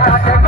কাছে